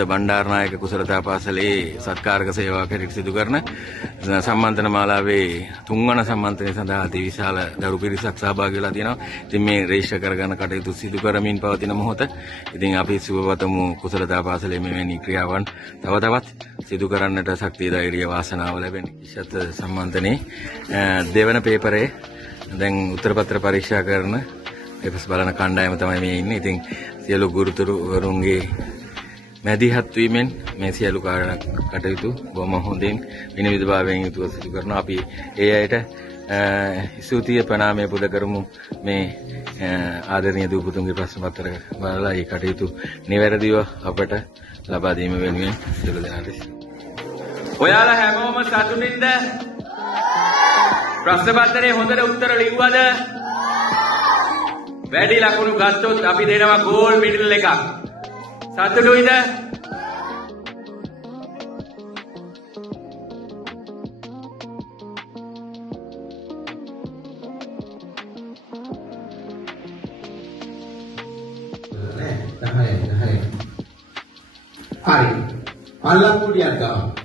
බණ්ඩාරනායක කුසලතා පාසලේ සත්කාරක සේවා කටයුතු සිදු කරන සම්මන්ත්‍රණ මාලාවේ තුන්වන සම්මන්ත්‍රණය සඳහා අතිවිශාල දරු පිරිසක් සහභාගී වෙලා තියෙනවා. ඉතින් මේ රෙජිස්ටර් කරගන්න කටයුතු සිදු කරමින් පවතින මොහොත ඉතින් අපි සුබපතමු කුසලතා පාසලේ මෙවැනි ක්‍රියාවන් තව තවත් සිදු කරන්නට ශක්තිය ධෛර්යය වාසනාව ලැබෙන. ඉෂත් සම්මන්ත්‍රණේ දෙවන පේපරේ දැන් උත්තර පත්‍ර පරීක්ෂා කරන පේපර්ස් බලන කණ්ඩායම තමයි මේ ඉන්නේ. ඉතින් සියලු ගුරුතුරුවරුන්ගේ මැදිහත් වීමෙන් මේ සියලු කටයුතු බොහොම හොඳින් විනිවිදභාවයෙන් යුතුව සිදු කරනවා. අපි ඒ අයට ස්තුතිය ප්‍රණාමය පුද කරමු. මේ ආදරණීය දූපතුන්ගේ ප්‍රශ්න පත්‍ර බලලා මේ කටයුතු නිවැරදිව අපට ලබා දීම වෙනුවෙන් සියලු දෙනාට ඔයාලා හැමෝම සතුටින්ද? ප්‍රශ්න පත්‍රයේ හොඳට උත්තර ලිව්වද? වැඩි ලකුණු ගත්තොත් අපි දෙනවා ගෝල් මෙඩල් එකක්. සතුටුයිද? හරි. අල්ලන් කුඩියක් ගන්න.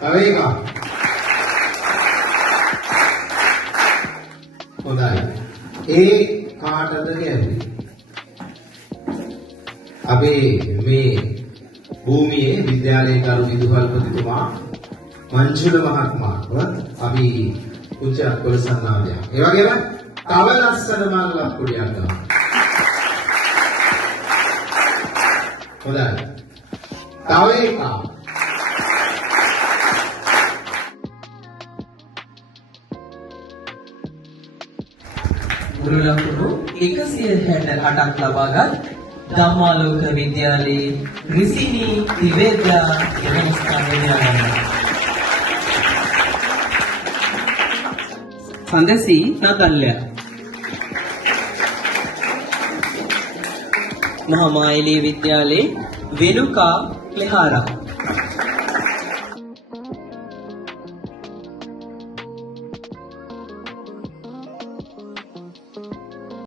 තව එකක්. හොඳයි. ඒ කාටද කියන්නේ? අපේ මේ භූමියේ විද්‍යාලයේ කරු විදුහල්පතිතුමා මංජුල මහත්මයාව අපි උච්ච කොළසන්නාවයක්. ඒ වගේම තව ලස්සන මල්ලක් කුඩියක් ගන්න. හොඳයි. තව එකක්. ගුරු ලකුණු 168ක් ලබාගත් ධම්මාලෝක විද්‍යාලයේ රිසිනි ත්‍රිවේද්‍යා යන ස්ථානයේ සඳසි නගල්ය මහාමායිලී විද්‍යාලයේ වෙනුකා ලෙහාරා